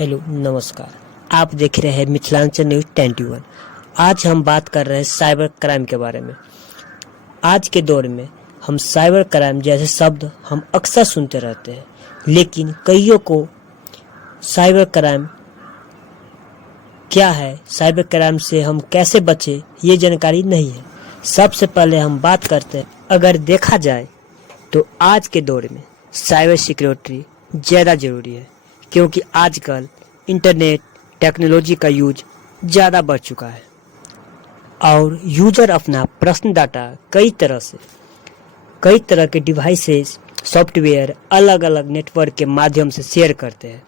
Hello नमस्कार। आप देख रहे हैं मिथिलांचल न्यूज 21। आज हम बात कर रहे हैं साइबर क्राइम के बारे में। आज के दौर में हम साइबर क्राइम जैसे शब्द हम अक्सर सुनते रहते हैं, लेकिन कईयों को साइबर क्राइम क्या है, साइबर क्राइम से हम कैसे बचें, ये जानकारी नहीं है। सबसे पहले हम बात करते हैं, अगर देखा जाए तो आज के दौर में साइबर सिक्योरिटी ज़्यादा ज़रूरी है, क्योंकि आजकल इंटरनेट टेक्नोलॉजी का यूज ज़्यादा बढ़ चुका है और यूजर अपना पर्सनल डाटा कई तरह के डिवाइसेस, सॉफ्टवेयर, अलग अलग नेटवर्क के माध्यम से शेयर करते हैं।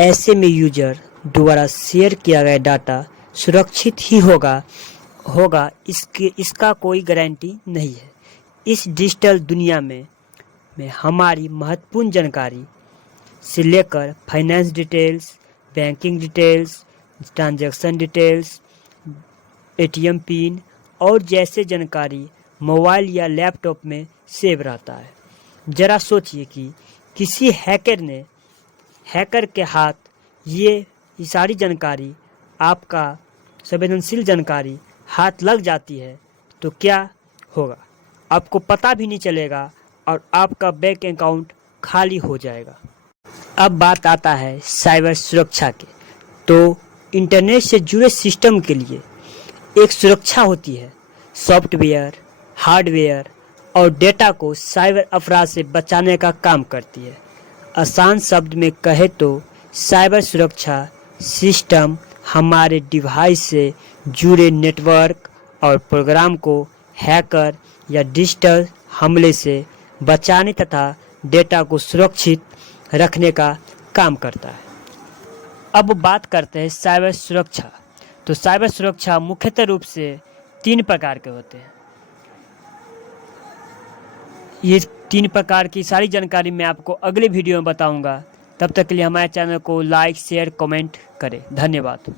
ऐसे में यूजर द्वारा शेयर किया गया डाटा सुरक्षित ही होगा इसका कोई गारंटी नहीं है। इस डिजिटल दुनिया में हमारी महत्वपूर्ण जानकारी से लेकर finance details, banking details, transaction details, ATM pin और जैसे जानकारी मोबाइल या लैपटॉप में सेव रहता है। ज़रा सोचिए कि किसी हैकर के हाथ ये सारी जानकारी, आपका संवेदनशील जानकारी हाथ लग जाती है तो क्या होगा? आपको पता भी नहीं चलेगा और आपका बैंक अकाउंट खाली हो जाएगा। अब बात आता है साइबर सुरक्षा के। तो इंटरनेट से जुड़े सिस्टम के लिए एक सुरक्षा होती है। सॉफ्टवेयर, हार्डवेयर और डेटा को साइबर अपराध से बचाने का काम करती है। आसान शब्द में कहे तो साइबर सुरक्षा सिस्टम हमारे डिवाइस से जुड़े नेटवर्क और प्रोग्राम को हैकर या डिजिटल हमले से बचाने तथा डेटा को सुरक्षित रखने का काम करता है। अब बात करते हैं साइबर सुरक्षा। तो साइबर सुरक्षा मुख्यतः रूप से 3 प्रकार के होते हैं। ये 3 प्रकार की सारी जानकारी मैं आपको अगले वीडियो में बताऊंगा। तब तक के लिए हमारे चैनल को लाइक, शेयर, कमेंट करें। धन्यवाद।